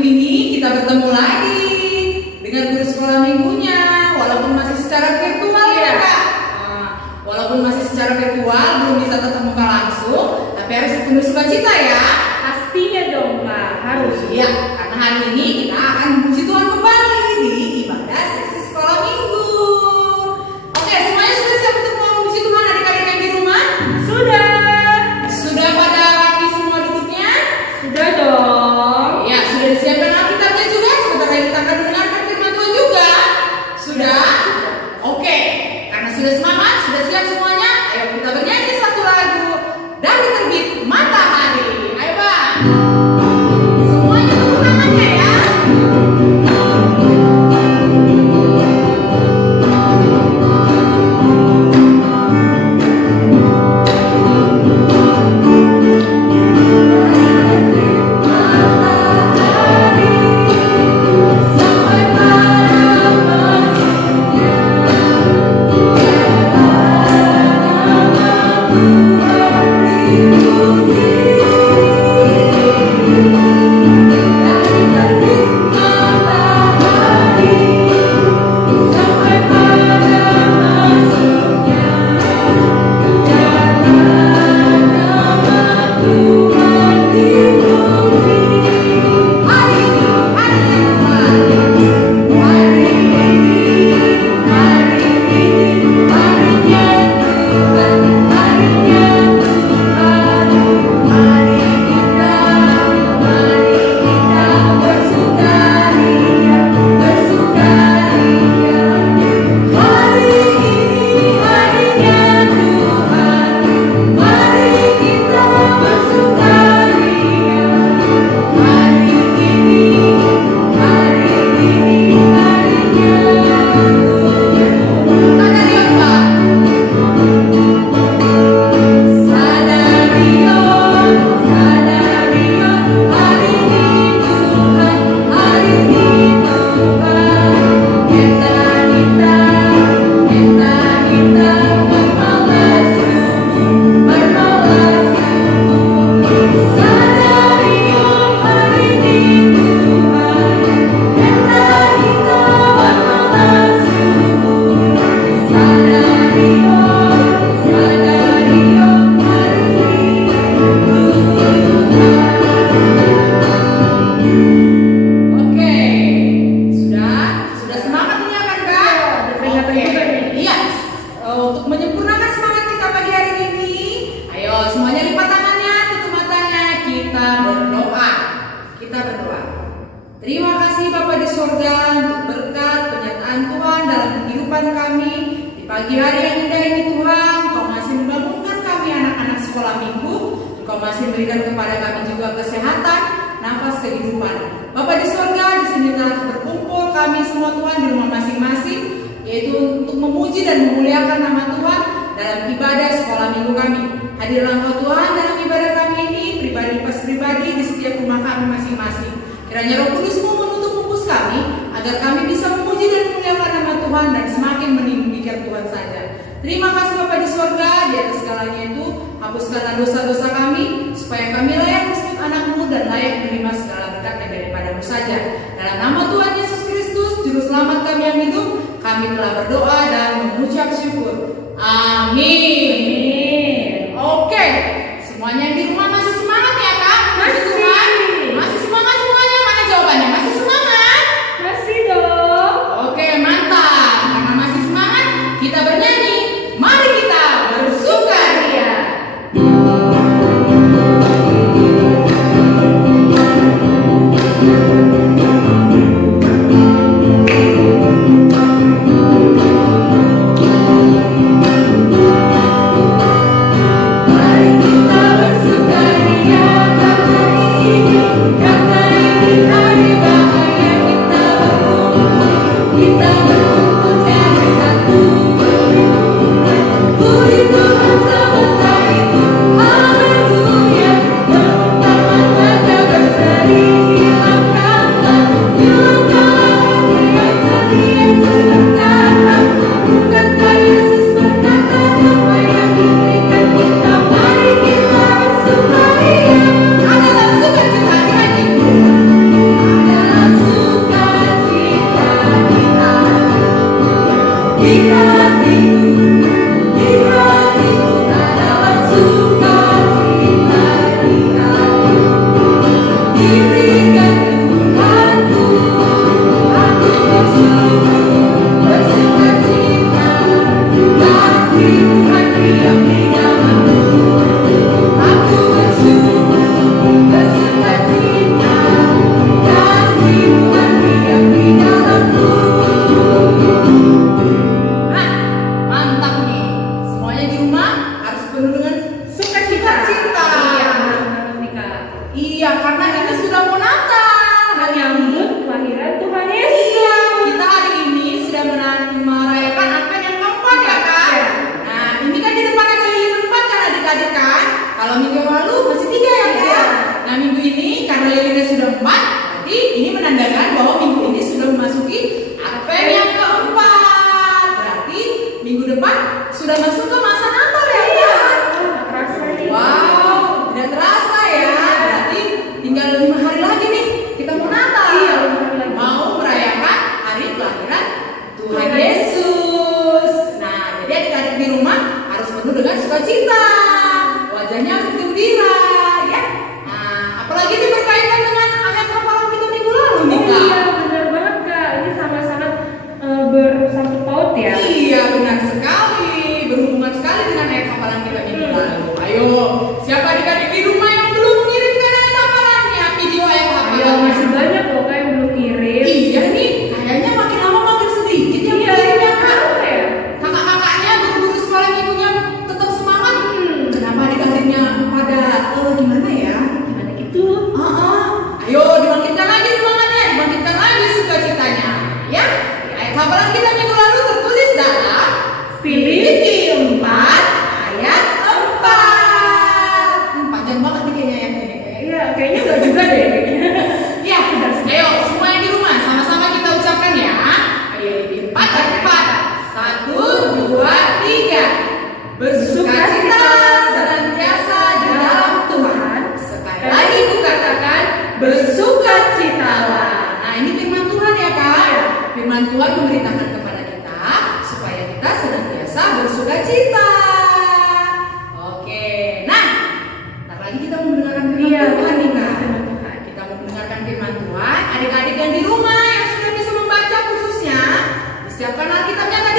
minggu ini kita bertemu lagi dengan guru sekolah minggunya, walaupun masih secara virtual ya Kak. Walaupun masih secara virtual, belum bisa tatap muka langsung, tapi harus penuh sukacita ya. Pastinya dong Kak, harus. Iya, karena hari ini kita akan memuji Tuhan kembali di ibadah seksi sekolah minggu. Oke, semuanya sudah siap untuk memuji Tuhan adik-adik yang di rumah? Sudah. Sudah pada rapi semua duduknya? Sudah dong. Ya, sudah disiapkan Alkitabnya juga. Sebentar lagi kita akan mendengarkan firman Tuhan juga. Sudah? Oke, karena sudah semangat, sudah siap semuanya, ayo kita bernyanyi satu lagu dari terbit matahari. Ayo Bang. Semuanya tepuk tangannya ya. Kiranya Roh Kudus-Mu menutup pupus kami, agar kami bisa memuji dan memuliakan nama Tuhan dan semakin meninggikan Tuhan saja. Terima kasih Bapa di surga, di atas segalanya itu, hapuskanlah dosa-dosa kami, supaya kami layak disebut anak-Mu dan layak menerima segala berkat yang daripada-Mu saja. Dalam nama Tuhan Yesus Kristus, Juru Selamat kami yang hidup, kami telah berdoa dan mengucap syukur. Amin. Oke, semuanya yang di rumah masih semangat ya Kak? Masih Tuhan? Masih semangat semuanya? Mana jawabannya? Masih semangat? Masih dong. Oke, mantap. Karena masih semangat, kita bernyanyi. Mari kita bersukaria.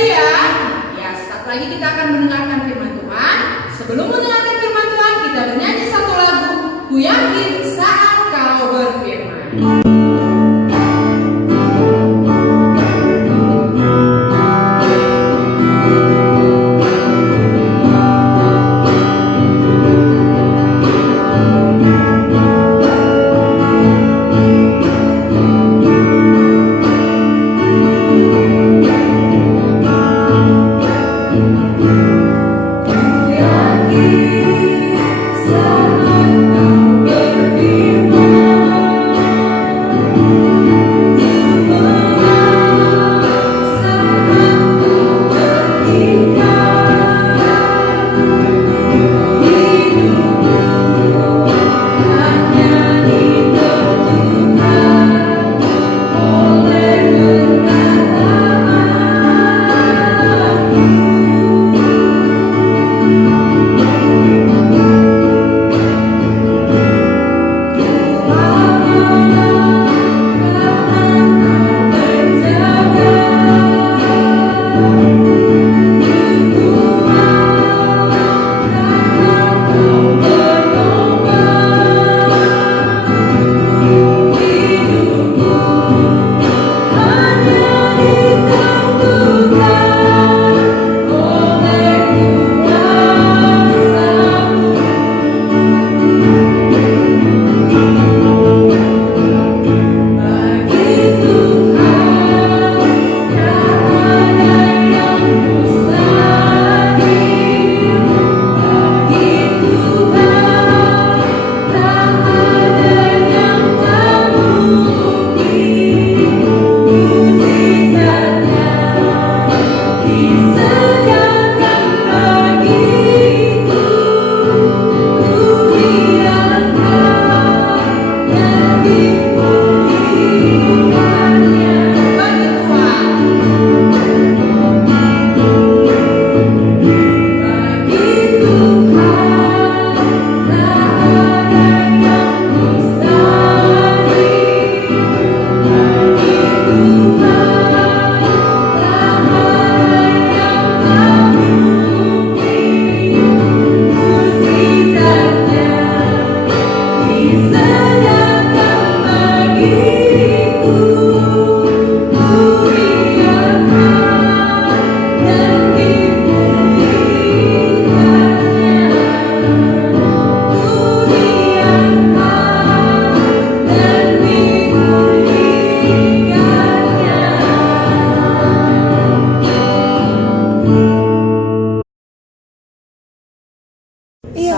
ready ya? Ya, saat lagi kita akan mendengarkan firman Tuhan. Sebelum mendengarkan firman Tuhan, kita bernyanyi satu lagu, Ku Yakin Saat Kau Berfirman.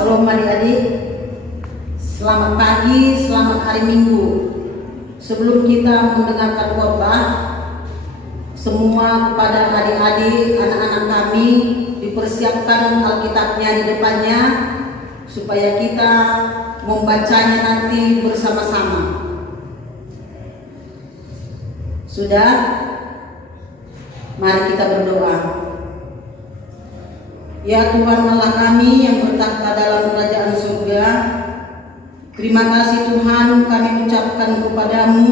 Shalom adik-adik, selamat pagi, selamat hari Minggu. Sebelum kita mendengarkan khotbah, semua kepada adik-adik, anak-anak kami dipersiapkan Alkitabnya di depannya supaya kita membacanya nanti bersama-sama. Sudah? Mari kita berdoa. Ya Tuhan Allah kami yang bertakhta dalam kerajaan surga, terima kasih Tuhan kami ucapkan kepadamu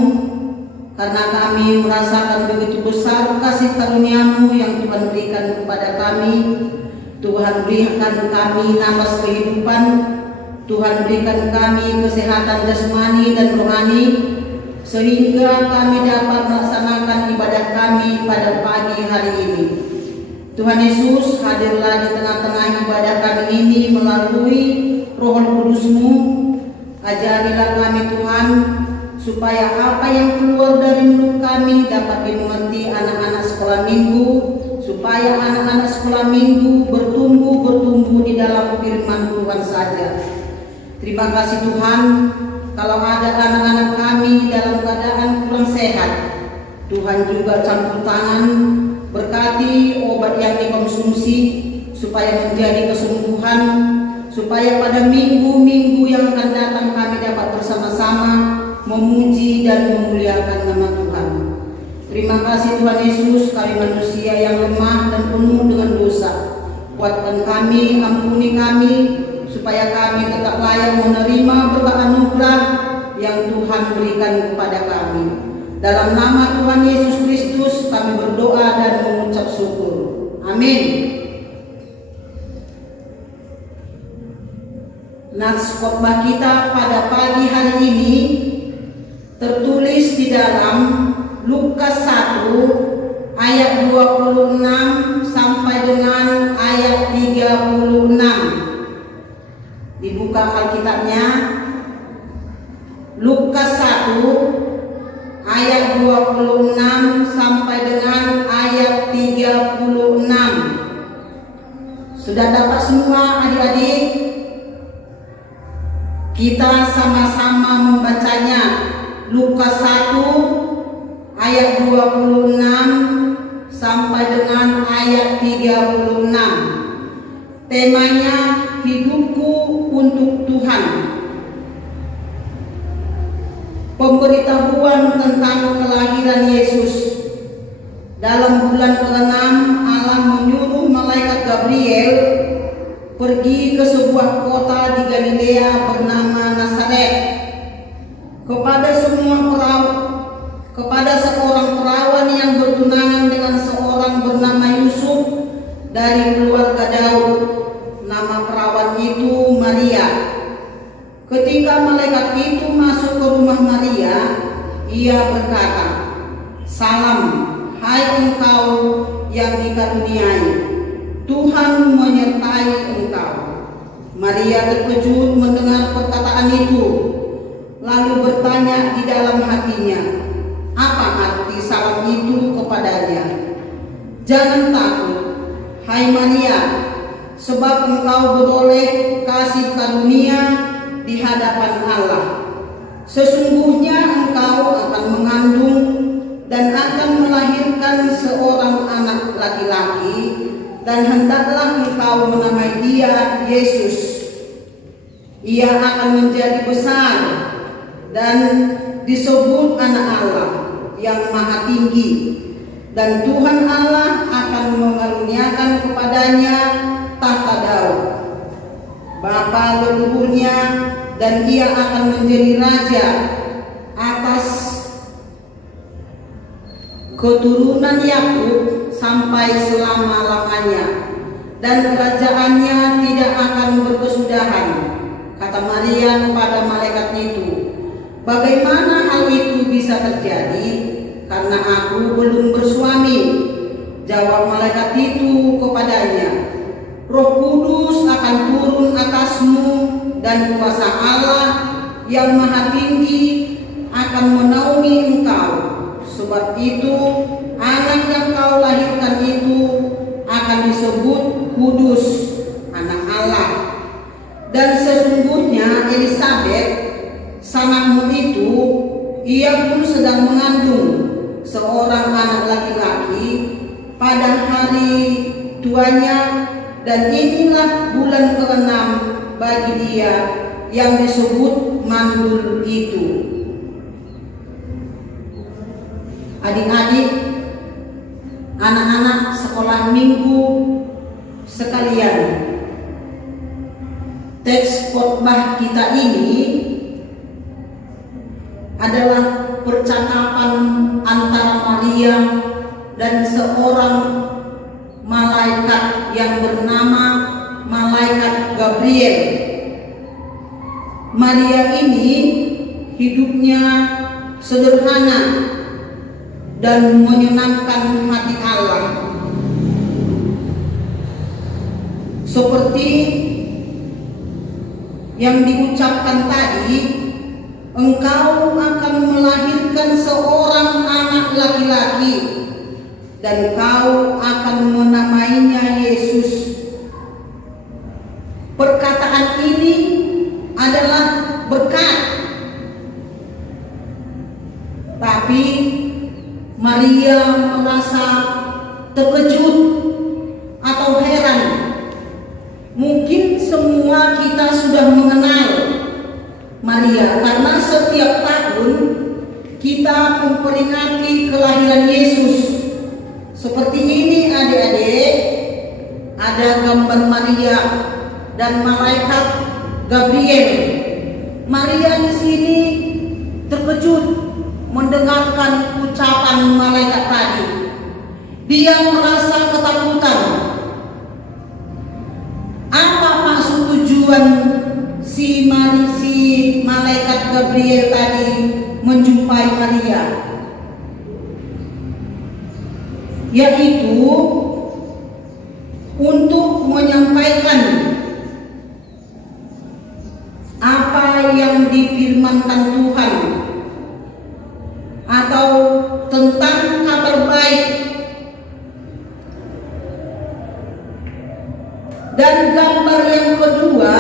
karena kami merasakan begitu besar kasih karunia-Mu yang Tuhan berikan kepada kami. Tuhan berikan kami nafas kehidupan, Tuhan berikan kami kesehatan jasmani dan rohani, sehingga kami dapat melaksanakan ibadah kami pada pagi hari ini. Tuhan Yesus, hadirlah di tengah-tengah ibadah kami ini melalui Roh Kudus-Mu. Ajarilah kami Tuhan, supaya apa yang keluar dari mulut kami dapat dimengerti anak-anak sekolah minggu, supaya anak-anak sekolah minggu bertumbuh di dalam firman Tuhan saja. Terima kasih Tuhan, kalau ada anak-anak kami dalam keadaan kurang sehat, Tuhan juga campur tangan, berkati obat yang dikonsumsi supaya menjadi kesembuhan, supaya pada minggu-minggu yang akan datang kami dapat bersama-sama memuji dan memuliakan nama Tuhan. Terima kasih Tuhan Yesus, kami manusia yang lemah dan penuh dengan dosa. Kuatkan kami, ampuni kami, supaya kami tetap layak menerima berkat anugerah yang Tuhan berikan kepada kami. Dalam nama Tuhan Yesus Kristus kami berdoa dan mengucap syukur. Amin. Nats khotbah kita pada pagi hari ini tertulis di dalam Lukas 1 ayat 26 sampai dengan ayat 36. Dibuka Alkitabnya. Lukas 1 ayat 26 sampai dengan ayat 36. Sudah dapat semua adik-adik? Kita sama-sama membacanya. Lukas 1 ayat 26 sampai dengan ayat 36. Temanya hidupku untuk Tuhan. Pemberitahuan tentang kelahiran Yesus. Dalam bulan ke-6 Allah menyuruh malaikat Gabriel pergi ke sebuah kota di Galilea bernama Nazaret kepada seorang perawan yang bertunangan dengan seorang bernama Yusuf dari keluarga Daud. Nama perawan itu Maria. Ketika malaikat itu masuk ke rumah Maria, ia berkata, "Salam, hai engkau yang dikaruniai, Tuhan menyertai engkau." Maria terkejut mendengar perkataan itu, lalu bertanya di dalam hatinya, apa arti salam itu kepadanya. "Jangan takut, hai Maria, sebab engkau beroleh kasih karunia di hadapan Allah. Sesungguhnya engkau akan mengandung dan akan melahirkan seorang anak laki-laki, dan hendaklah engkau menamai dia Yesus. Ia akan menjadi besar dan disebut Anak Allah yang Maha Tinggi, dan Tuhan Allah akan mengaruniakan kepadanya tahta Daud, bapa leluhurnya, dan ia akan menjadi raja atas keturunan Yakub sampai selama-lamanya, dan kerajaannya tidak akan berkesudahan." Kata Maria kepada malaikat itu, "Bagaimana hal itu bisa terjadi? Karena aku belum bersuami." Jawab malaikat itu kepadanya, "Roh Kudus akan turun atasmu, dan kuasa Allah yang Maha Tinggi akan menaungi engkau. Sebab itu anak yang kau lahirkan itu akan disebut kudus, Anak Allah. Dan sesungguhnya Elisabet, sanakmu itu, ia pun sedang mengandung seorang anak laki-laki pada hari tuanya, dan inilah bulan ke-6 bagi dia yang disebut mandul itu." Adik-adik, anak-anak sekolah minggu sekalian, teks khotbah kita ini adalah percakapan antara Maria dan seorang malaikat yang bernama malaikat Gabriel. Maria ini hidupnya sederhana dan menyenangkan hati Allah. Seperti yang diucapkan tadi, engkau akan melahirkan seorang anak laki-laki, dan kau akan menamainya Yesus. Perkataan ini adalah berkat. Tapi Maria merasa terkejut atau heran. Mungkin semua kita sudah mengenal Maria, karena setiap tahun kita memperingati kelahiran Yesus. Seperti ini adik-adik, ada gambar Maria dan malaikat Gabriel. Maria di sini terkejut mendengarkan ucapan malaikat tadi. Dia merasa ketakutan. Apa maksud tujuan si malaikat Gabriel tadi menjumpai Maria? Yaitu untuk menyampaikan apa yang difirmankan Tuhan atau tentang kabar baik. Dan gambar yang kedua,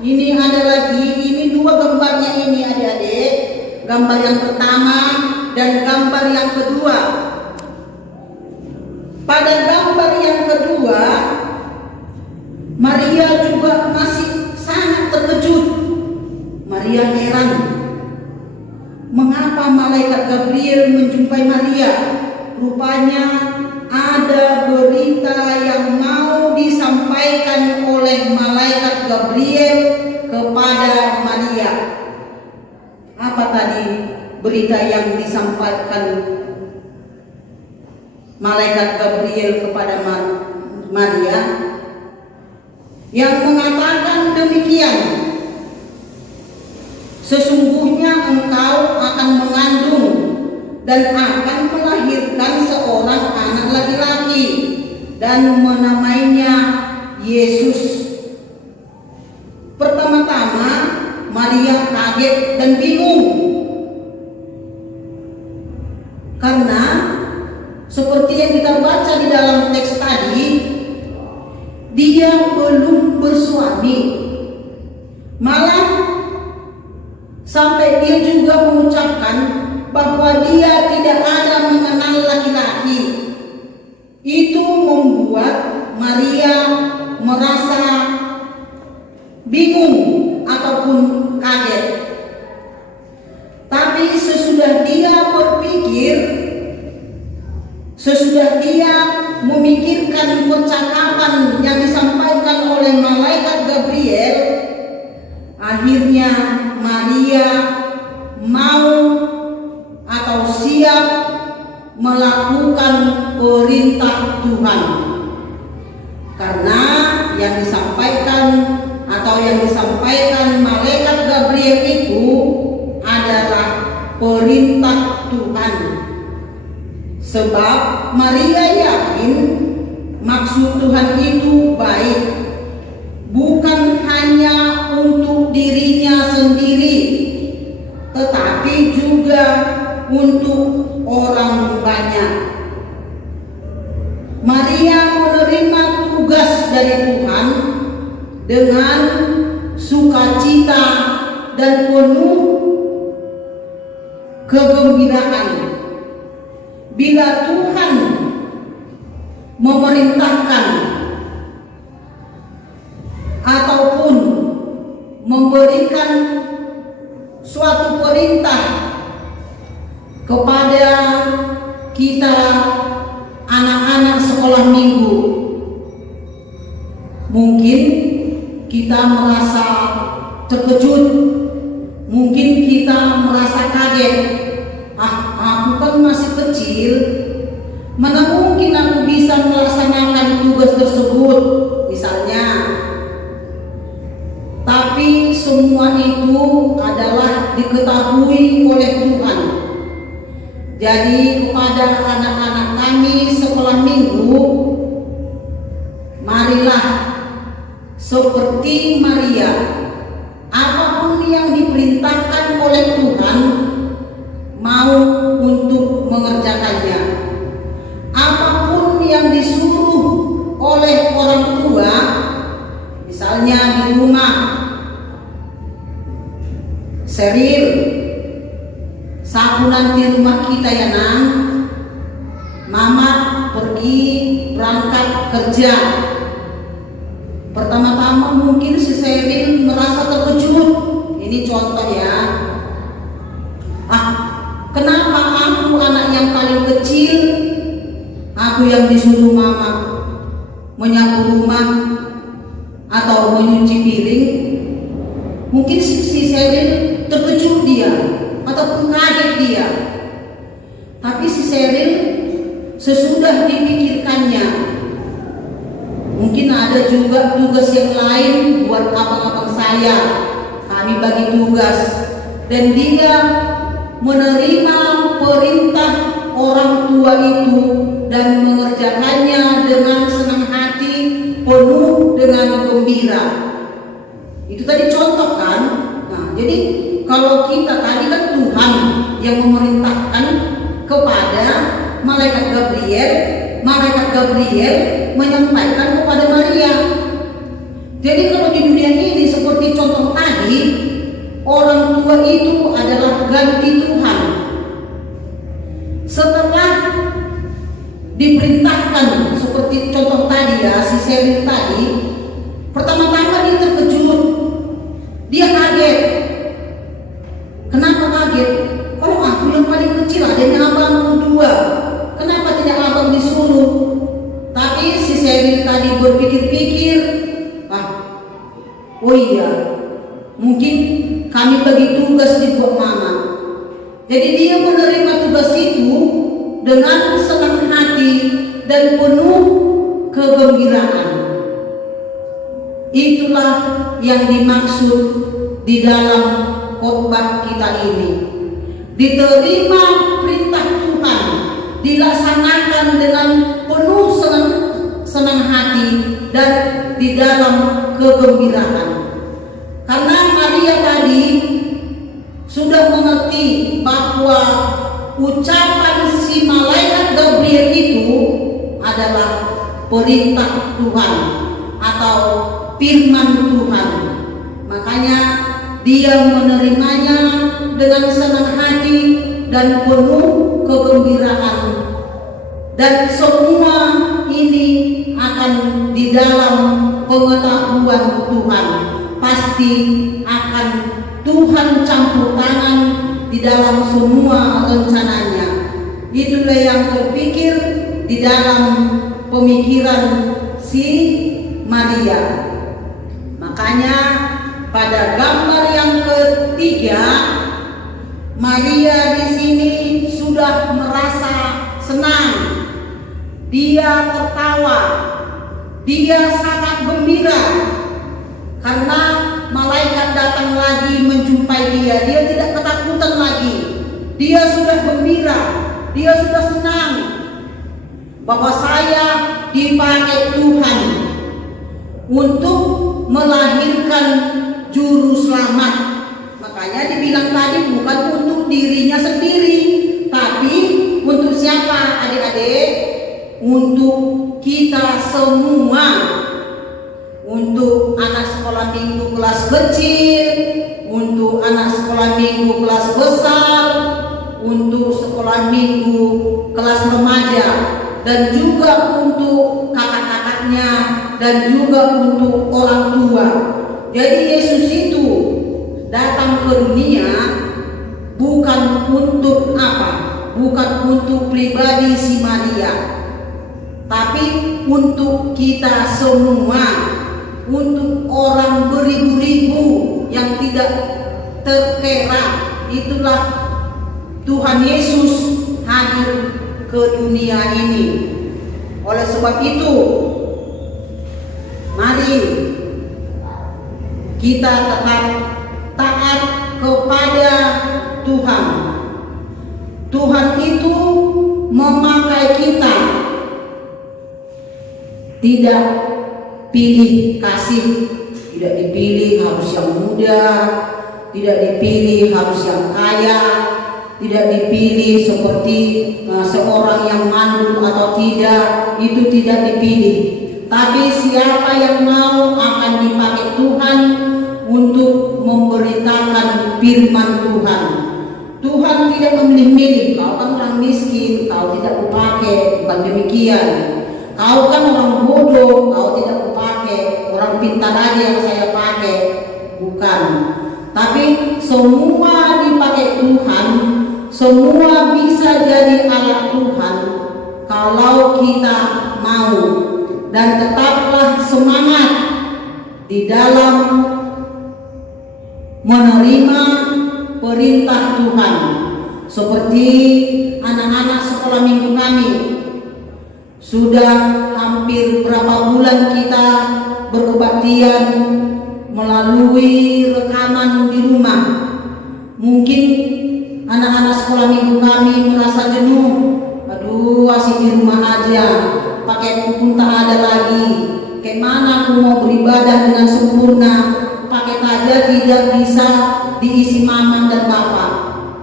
ini ada lagi, ini dua gambarnya ini adik-adik. Gambar yang pertama dan gambar yang kedua. Pada gambar yang kedua, Maria juga masih sangat terkejut. Maria heran, mengapa malaikat Gabriel menjumpai Maria? Rupanya ada berita yang mau disampaikan oleh malaikat Gabriel kepada Maria. Apa tadi berita yang disampaikan malaikat Gabriel kepada Maria? Yang mengatakan demikian, sesungguhnya engkau akan mengandung dan akan melahirkan seorang anak laki-laki dan menamainya Yesus. Pertama-tama Maria kaget dan bingung, karena seperti yang kita baca di dalam teks tadi, dia belum bersuami. Malah sampai dia juga mengucapkan bahwa dia tidak ada mengenal laki-laki. Itu membuat Maria merasa bingung ataupun kaget. Tapi sesudah dia berpikir, sesudah dia memikirkan percakapan yang disampaikan oleh malaikat Gabriel, akhirnya Maria mau atau siap melakukan perintah Tuhan. Karena yang disampaikan malaikat Gabriel itu adalah perintah Tuhan. Sebab Maria yakin maksud Tuhan itu baik, bukan hanya untuk dirinya sendiri, tetapi juga untuk orang banyak. Maria menerima tugas dari Tuhan dengan sukacita dan penuh kegembiraan. Bila Tuhan memerintahkan ataupun memberikan suatu perintah kepada kita anak-anak sekolah minggu, mungkin kita merasa terkejut, mungkin kita merasa kaget. Aku kan masih kecil, mana mungkin aku bisa melaksanakan tugas tersebut misalnya. Tapi semua itu adalah diketahui oleh Tuhan. Jadi kepada anak-anak kami sekolah minggu, marilah seperti Maria, apapun yang diperintahkan oleh Tuhan, mau untuk mengerjakannya. Apapun yang disuruh oleh orang tua, misalnya di rumah, Seril, sapu nanti rumah kita ya Nang, Mama pergi berangkat kerja. Pertama-tama mungkin si Seril merasa terkejut. Ini contoh ya. Kenapa aku anak yang paling kecil, aku yang disuruh mama menyapu rumah atau menyuci piring? Mungkin si Seril terkejut dia. ataupun kaget dia. Tapi si Sheryl sesudah dipikirkannya, mungkin ada juga tugas yang lain buat abang-abang saya. Kami bagi tugas dan dia menerima perintah orang tua itu dan mengerjakannya dengan senang hati, penuh dengan gembira. Itu tadi contoh kan. Nah, jadi kalau kita tadi kan Tuhan yang memerintahkan kepada malaikat Gabriel menyampaikan kepada Maria. Jadi kalau di dunia ini seperti contoh tadi, orang tua itu adalah ganti Tuhan. Setelah diperintahkan seperti contoh tadi ya, si Sheryl tadi, pertama-tama dia terkejut, dia kaget. Kenapa kaget? Kalau aku yang paling kecil, adanya abangku 2, kenapa tidak abang disuruh? Tapi si Sheryl tadi berpikir-pikir, oh iya, mungkin kami bagi tugas di buat mama. Jadi dia menerima tugas itu dengan senang hati dan penuh kegembiraan. Itulah yang dimaksud di dalam khotbah kita ini. Diterima perintah Tuhan, dilaksanakan dengan penuh senang hati dan di dalam kegembiraan. Karena Maria tadi sudah mengerti bahwa ucapan si malaikat Gabriel itu adalah perintah Tuhan atau firman Tuhan. Makanya dia menerimanya dengan senang hati dan penuh kegembiraan. Dan semua ini akan di dalam pengetahuan Tuhan. Pasti akan Tuhan campur tangan di dalam semua rencananya. Itulah yang terpikir di dalam pemikiran si Maria. Makanya pada gambar yang ketiga, Maria di sini sudah merasa senang. Dia tertawa, dia sangat gembira karena malaikat datang lagi menjumpai dia. Dia tidak ketakutan lagi. Dia sudah gembira, dia sudah senang bahwa saya dipakai Tuhan untuk melahirkan juru selamat. Makanya dibilang tadi bukan untuk dirinya sendiri, tapi untuk siapa adik-adik? Untuk kita semua. Untuk anak sekolah minggu kelas kecil, untuk anak sekolah minggu kelas besar, untuk sekolah minggu kelas remaja, dan juga untuk kakak-kakaknya, dan juga untuk orang tua. Jadi Yesus itu datang ke dunia bukan untuk apa? Bukan untuk pribadi si Maria, tapi untuk kita semua, untuk orang beribu-ribu yang tidak terkira. Itulah Tuhan Yesus hadir ke dunia ini. Oleh sebab itu, mari kita tetap taat kepada Tuhan. Tuhan itu memakai kita, tidak pilih kasih, tidak dipilih harus yang muda, tidak dipilih harus yang kaya, tidak dipilih seperti seorang yang mandul atau tidak, itu tidak dipilih. Tapi siapa yang mau akan dipakai Tuhan untuk memberitakan firman Tuhan. Tuhan tidak memilih-milih, kau kan orang miskin, kau tidak kupakai, bukan demikian. Kau kan orang bodoh, kau tidak kupakai, orang pintar aja yang saya pakai, bukan. Tapi semua dipakai Tuhan, semua bisa jadi alat Tuhan kalau kita mau. Dan tetaplah semangat di dalam menerima perintah Tuhan. seperti anak-anak sekolah minggu kami. Sudah hampir berapa bulan kita berkebaktian melalui rekaman di rumah. Mungkin anak-anak sekolah minggu kami merasa jenuh. Aduh, asik di rumah aja, pakai pun tak ada lagi. Kayak mana aku mau beribadah dengan sempurna, pakai aja tidak bisa diisi mama dan bapak.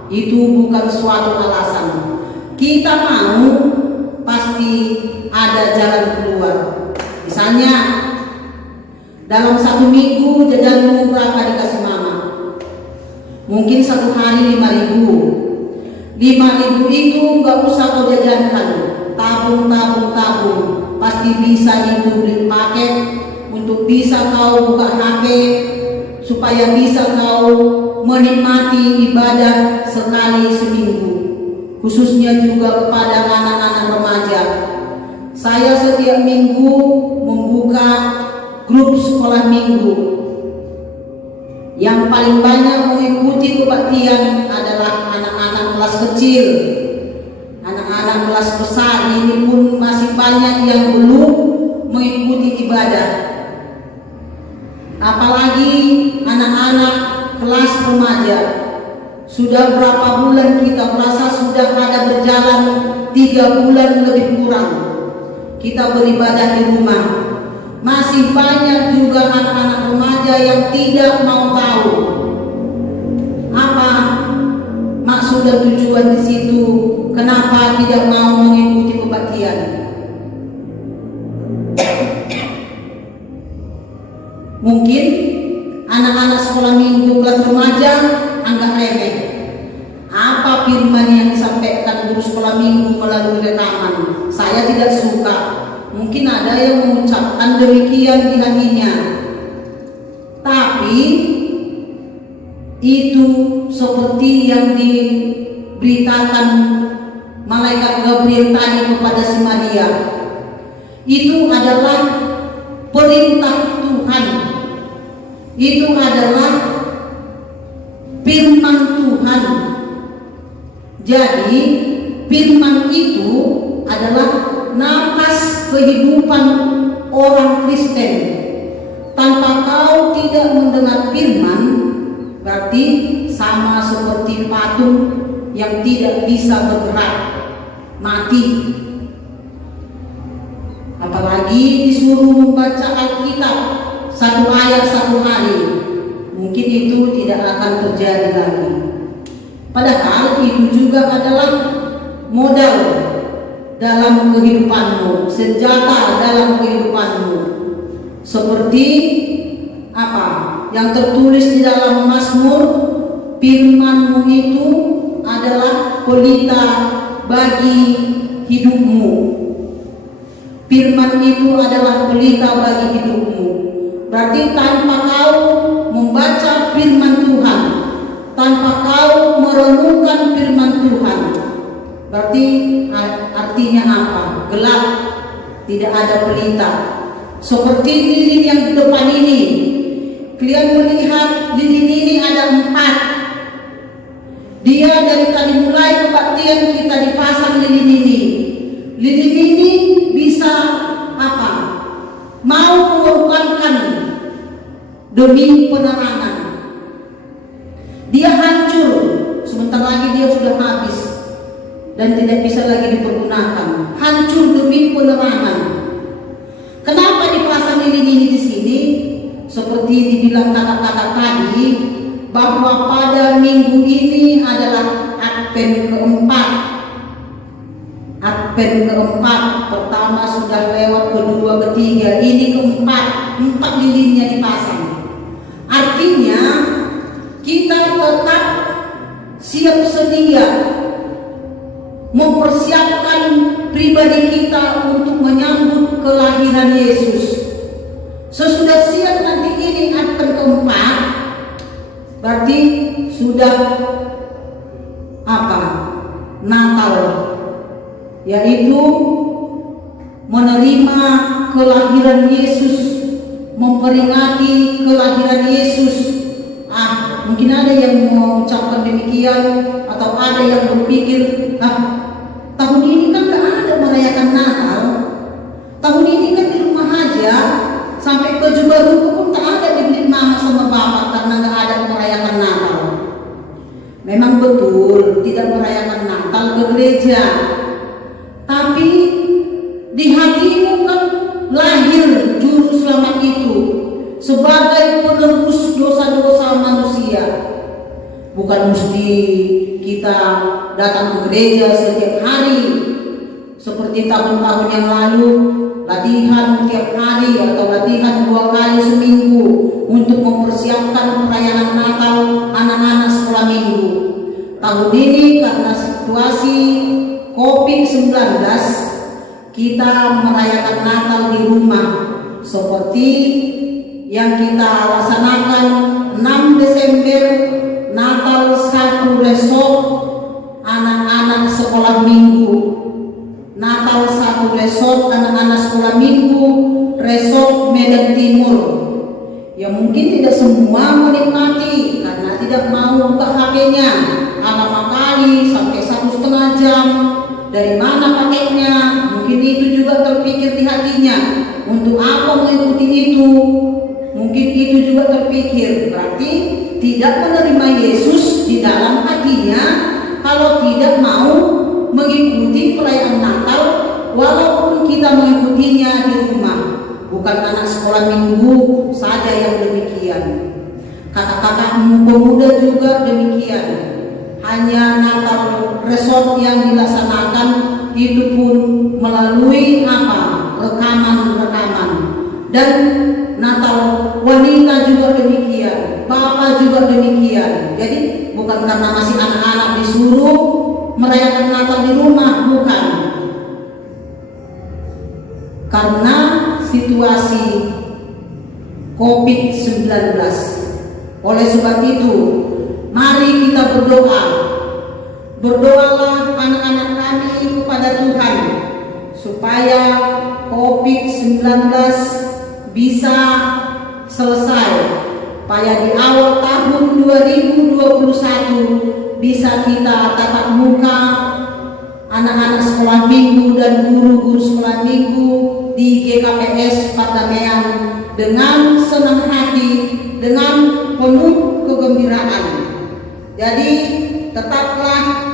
Itu bukan suatu alasan. Kita mau, pasti ada jalan keluar. Misalnya dalam 1 minggu jajanmu berapa dikasih mama? Mungkin 1 hari 5.000. 5.000 itu gak usah kau jajankan, tabung, pasti bisa itu beli paket untuk bisa kau buka HP, supaya bisa kau menikmati ibadah sekali seminggu. Khususnya juga kepada anak-anak remaja. Saya setiap minggu membuka grup sekolah minggu. Yang paling banyak mengikuti kebaktian adalah anak-anak kelas kecil. Anak-anak kelas besar ini pun masih banyak yang belum mengikuti ibadah. Apalagi anak-anak kelas remaja. Sudah berapa bulan kita merasa sudah ada berjalan 3 bulan lebih kurang kita beribadah di rumah. Masih banyak juga anak-anak remaja yang tidak mau tahu apa maksud dan tujuan di situ, kenapa tidak mau mengikuti kebaktian. Mungkin anak-anak sekolah minggu kelas remaja anggap remeh apa firman yang disampaikan guru sekolah minggu melalui rekaman. Saya tidak suka. Mungkin ada yang mengucapkan demikian di hatinya, tapi itu seperti yang diberitakan malaikat Gabriel tadi kepada si Maria. Itu adalah perintah Tuhan. Itu adalah firman Tuhan. Jadi firman itu adalah nafas kehidupan orang Kristen. Tanpa kau tidak mendengar firman, berarti sama seperti patung yang tidak bisa bergerak, mati. Apalagi disuruh membaca Alkitab 1 ayat 1 hari, mungkin itu tidak akan terjadi lagi. Padahal itu juga adalah modal dalam kehidupanmu, senjata dalam kehidupanmu. Seperti apa yang tertulis di dalam Mazmur, firman-Mu itu adalah pelita bagi hidupmu. Firman itu adalah pelita bagi hidupmu. Berarti tanpa kau membaca firman Tuhan, tanpa kau merenungkan firman Tuhan, berarti artinya apa? Gelap, tidak ada pelita. Seperti lilin yang di depan ini, kalian melihat lilin ini ada 4. Dia dari tadi mulai kebaktian kita dipasang lilin ini. Lilin ini bisa apa? Mau mengorbankan demi penerangan. Dia hancur, sebentar lagi dia sudah habis dan tidak bisa lagi dipergunakan. Hancur demi penerangan. Kenapa dipasang lilin ini di sini? Seperti dibilang kakak-kakak tadi, bahwa pada minggu ini adalah Advent keempat. Advent keempat, pertama sudah lewat, kedua, ketiga, ini keempat, 4 lilinnya dipasang. Artinya kita tetap siap sedia mempersiapkan pribadi kita untuk menyambut kelahiran Yesus. Sesudah siap nanti ini Advent keempat, berarti sudah apa? Natal, yaitu menerima kelahiran Yesus, memperingati kelahiran Yesus. mungkin ada yang mengucapkan demikian, atau ada yang berpikir, tahun ini kan gak ada merayakan Natal, tahun ini kan di rumah aja, sampai baju baru pun tak ada dibeli mama sama bapak karena gak ada merayakan Natal. Memang betul tidak merayakan Natal ke gereja, tapi di hatimu kan lahir juru selamat itu sebagai penebus dosa-dosa manusia. Bukan mesti kita datang ke gereja setiap hari seperti tahun-tahun yang lalu, latihan tiap hari atau latihan 2 kali seminggu untuk mempersiapkan perayaan Natal anak-anak sekolah minggu. Tahun ini karena situasi COVID-19, kita merayakan Natal di rumah seperti yang kita laksanakan 6 Desember Natal 1 resort anak-anak sekolah minggu. Natal 1 resort anak-anak sekolah minggu resort Medan Timur. Ya mungkin tidak semua menikmati karena tidak mau buka HP-nya. Lama kali sampai 1,5 jam. Dari mana paketnya? Mungkin itu juga terpikir di hatinya. Untuk apa mengikuti itu? Mungkin itu juga terpikir. Berarti tidak menerima Yesus di dalam hatinya kalau tidak mau mengikuti perayaan Natal, walaupun kita mengikutinya di rumah. Bukan anak sekolah minggu saja yang demikian. Kakak-kakakmu pemuda juga demikian. Hanya Natal resort yang dilaksanakan itu pun melalui rekaman-rekaman. Dan Natal wanita juga demikian, bapak juga demikian. Jadi bukan karena masih anak-anak disuruh merayakan Natal di rumah, bukan. Karena situasi COVID-19. Oleh sebab itu, mari kita berdoa. Berdoalah anak-anak kami kepada Tuhan supaya COVID-19 bisa selesai, supaya di awal tahun 2021 bisa kita tatap muka anak-anak sekolah minggu dan guru-guru sekolah minggu di GKPS Pardamaian dengan senang hati, dengan penuh kegembiraan. Jadi tetaplah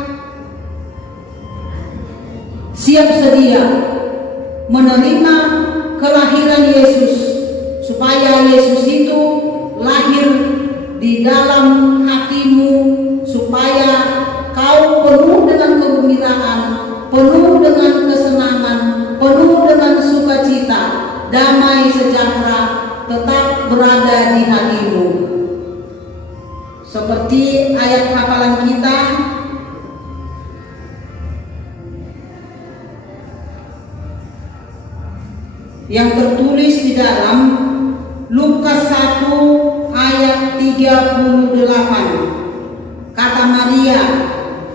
siap sedia menerima kelahiran Yesus, supaya Yesus itu lahir di dalam hatimu, supaya kau penuh dengan kegembiraan, penuh dengan kesenangan, penuh dengan sukacita, damai sejahtera tetap berada di hatimu. Seperti ayat hafalan kita, yang tertulis di dalam Lukas 1 ayat 38. Kata Maria,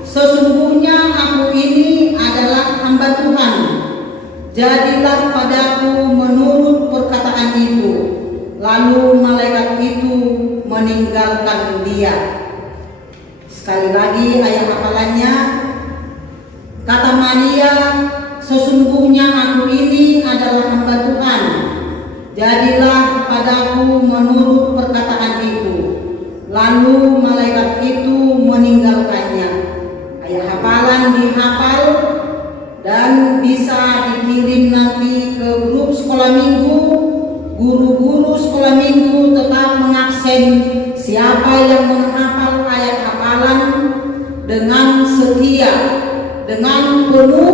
sesungguhnya aku ini adalah hamba Tuhan, jadilah padaku menurut perkataan itu. Lalu malaikat itu meninggalkan dia. Sekali lagi ayat hafalannya. Kata Maria, sesungguhnya aku ini adalah hamba Tuhan, jadilah padaku menurut perkataan itu. Lalu malaikat itu meninggalkannya. Ayat hafalan dihafal dan bisa dikirim nanti ke grup sekolah minggu. Guru-guru sekolah minggu tetap mengabsen siapa yang menghafal ayat hafalan dengan setia, dengan penuh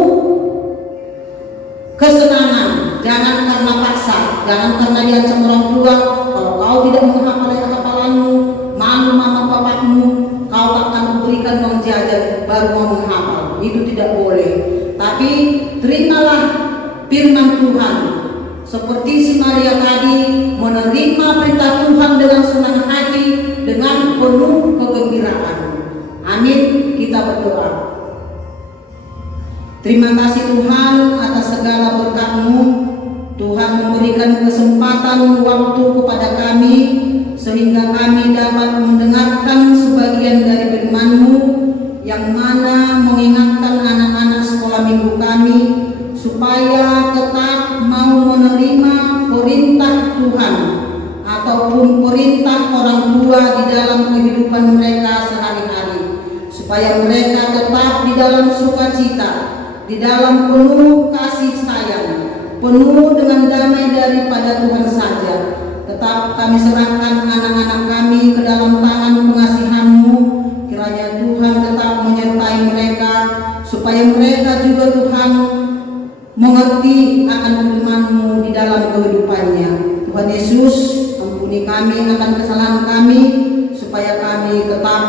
kesenangan. Jangan karena paksa, jangan karena diancam orang tua. Kalau kau tidak menghafal ayat hafalanmu, malu mama bapakmu, kau akan berikan uang jajan baru mau menghafal. Itu tidak boleh. Tapi terimalah firman Tuhan. Seperti si Maria tadi, menerima perintah Tuhan dengan senang hati, dengan penuh kegembiraan. Amin. Kita berdoa. Terima kasih Tuhan atas segala berkat-Mu. Tuhan memberikan kesempatan waktu kepada kami sehingga kami dapat mendengarkan sebagian dari firman-Mu yang mana mengingatkan anak-anak sekolah minggu kami supaya tetap mau menerima perintah Tuhan ataupun perintah orang tua di dalam kehidupan mereka sehari-hari, supaya mereka tetap di dalam sukacita, di dalam penuh kasih sayang, penuh dengan damai daripada Tuhan saja. Tetap kami serahkan anak-anak kami ke dalam tangan pengasihan-Mu. Kiranya Tuhan tetap menyertai mereka, supaya mereka juga Tuhan mengerti akan firman-Mu di dalam kehidupannya. Tuhan Yesus, ampuni kami akan kesalahan kami, supaya kami tetap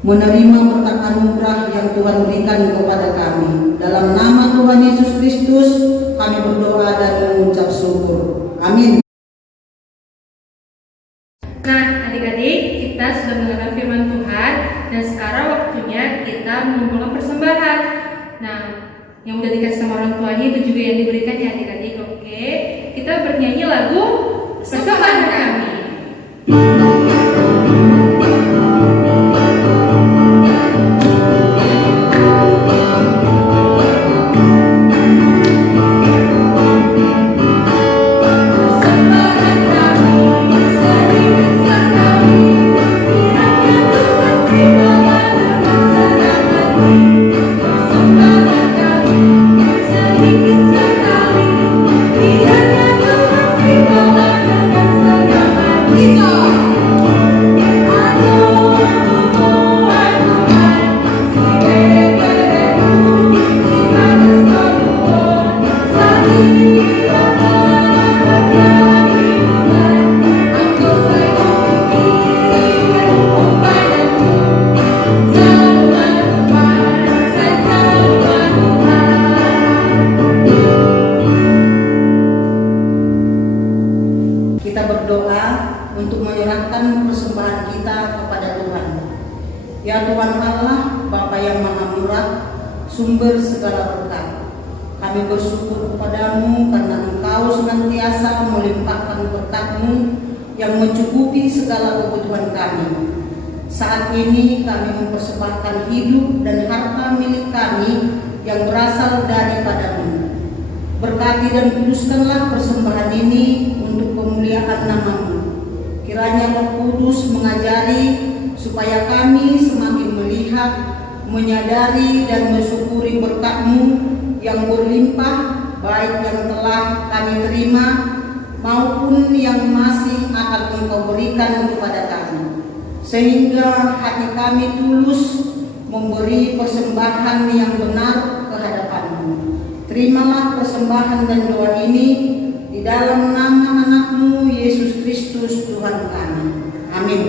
menerima berkat anugerah yang Tuhan berikan kepada kami. Dalam nama Tuhan Yesus Kristus kami berdoa dan mengucap syukur. Amin. Nah, adik-adik, kita sudah mendengarkan firman Tuhan dan sekarang waktunya kita mengumpulkan persembahan. Nah, yang udah dikasih sama orang tuanya itu juga yang diberikan ya adik-adik. Oke, kita bernyanyi lagu Persembahan Kami. Kita berdoa untuk menyerahkan persembahan kita kepada Tuhan. Ya Tuhan Allah, Bapa yang Maha Murah, sumber segala berkat, kami bersyukur kepadamu karena Engkau senantiasa melimpahkan berkat-Mu yang mencukupi segala kebutuhan kami. Saat ini kami mempersembahkan hidup dan harta milik kami yang berasal daripada-Mu. Berkati dan kuduskanlah persembahan ini untuk pemuliaan nama-Mu. Kiranya Roh Kudus mengajari supaya kami semakin melihat, menyadari dan mensyukuri berkat-Mu yang berlimpah, baik yang telah kami terima maupun yang masih akan Engkau berikan kepada kami, sehingga hati kami tulus memberi persembahan yang benar ke hadapan-Mu. Terimalah persembahan dan doa ini di dalam nama anak-Mu Yesus Kristus Tuhan kami. Amin.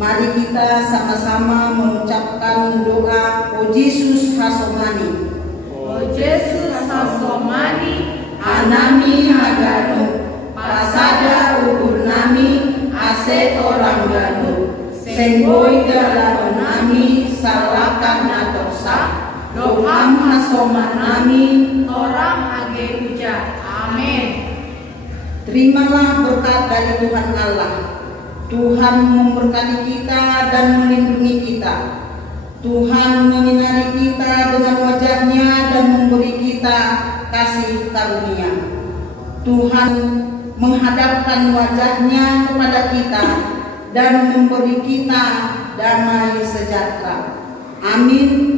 Mari kita sama-sama mengucapkan doa O Yesus Hasomani. O Yesus Hasomani, Anami Hagano, Pasada Ukur Nami, Aseto Ranggano, Senggoi Dalam Nami, Salakan Atosa, Doham Hasomanami, orang age puja. Amin. Terimalah berkat dari Tuhan Allah. Tuhan memberkati kita dan melindungi kita. Tuhan menyinari kita dengan wajah-Nya dan memberi kita kasih karunia. Tuhan menghadapkan wajah-Nya kepada kita dan memberi kita damai sejahtera. Amin.